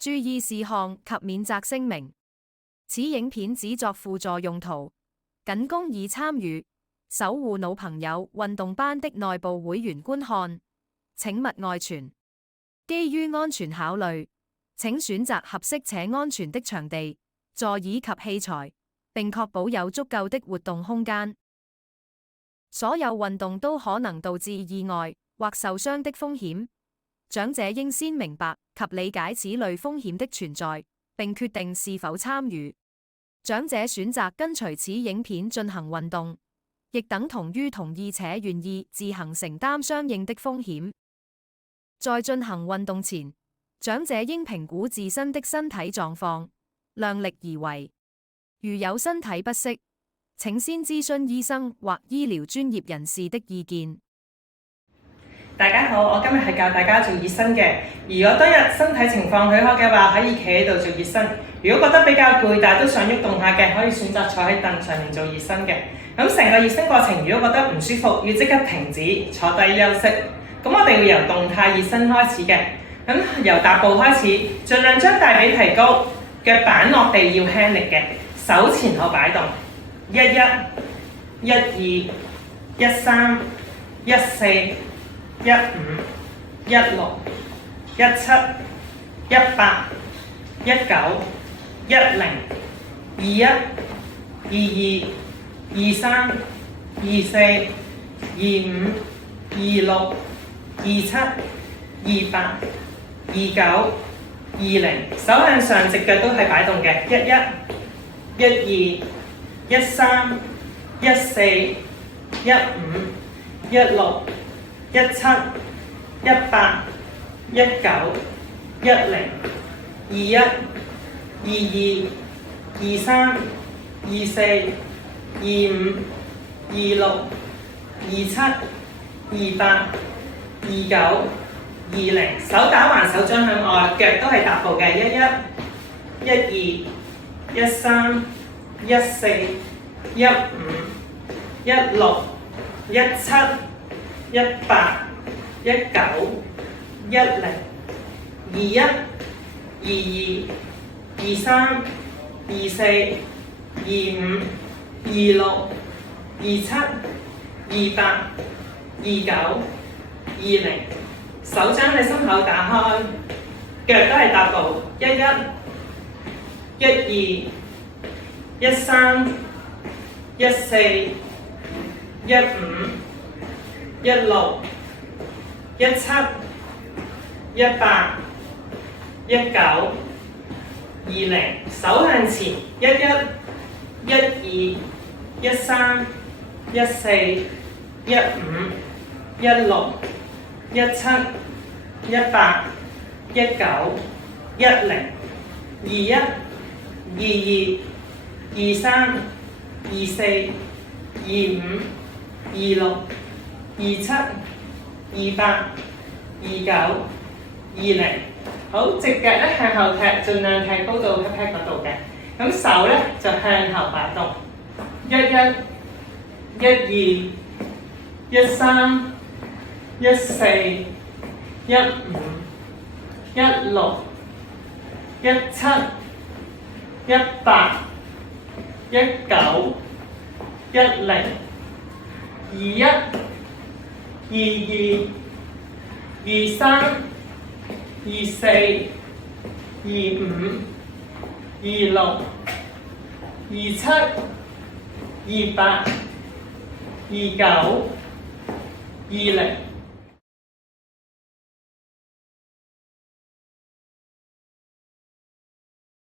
注意事項及免責聲明：此影片只作輔助用途，僅供已參與守護腦朋友運動班的內部會員觀看，請勿外傳。基於安全考慮，請選擇合適且安全的場地、座椅及器材，並確保有足夠的活動空間。所有運動都可能導致意外或受傷的風險，長者應先明白及理解此類風險的存在，並決定是否參與。長者選擇跟隨此影片進行運動，亦等同於同意且願意自行承擔相應的風險。在進行運動前，長者應評估自身的身體狀況，量力而為。如有身體不適，請先諮詢醫生或醫療專業人士的意見。大家好，我今日係教大家做熱身嘅。如果當日身體情況許可嘅話，可以企喺度做熱身。如果覺得比較攰，但係都想喐動下嘅，可以選擇坐喺凳上面做熱身嘅。咁成個熱身過程，如果覺得唔舒服，要即刻停止，坐低休息。咁我哋會由動態熱身開始嘅。咁由踏步開始，盡量將大髀提高，腳板落地要輕力嘅，手前後擺動。11、12、13、14、15、16、17、18、19、10、21、22、23、24、25、26、27、28、29、20，手向上，隻腳都係擺動嘅。11、12、13、14、15、16、17、18、19、10、21、22、23、24、25、26、27、28、29、20，手打橫，手掌向外，腳都係踏步嘅。11、12、13、14、15、16、17、18、19、10、21、22、23、24、25、26、27、28、29、20，手掌喺心口打開，腳都係踏步。11、12、13、14、15、16、17、18、19、20，手向前。11、12、13、14、15、16、17、18、19、10、21、22、23、24、25、26、27、28、29、20，好，隻腳咧向後踢，盡量踢高到 pat pat 嗰度嘅。咁手咧就向後擺動。11、12、13、14、15、16、17、18、19、10、21、22、23、24、25、26、27、28、29、20。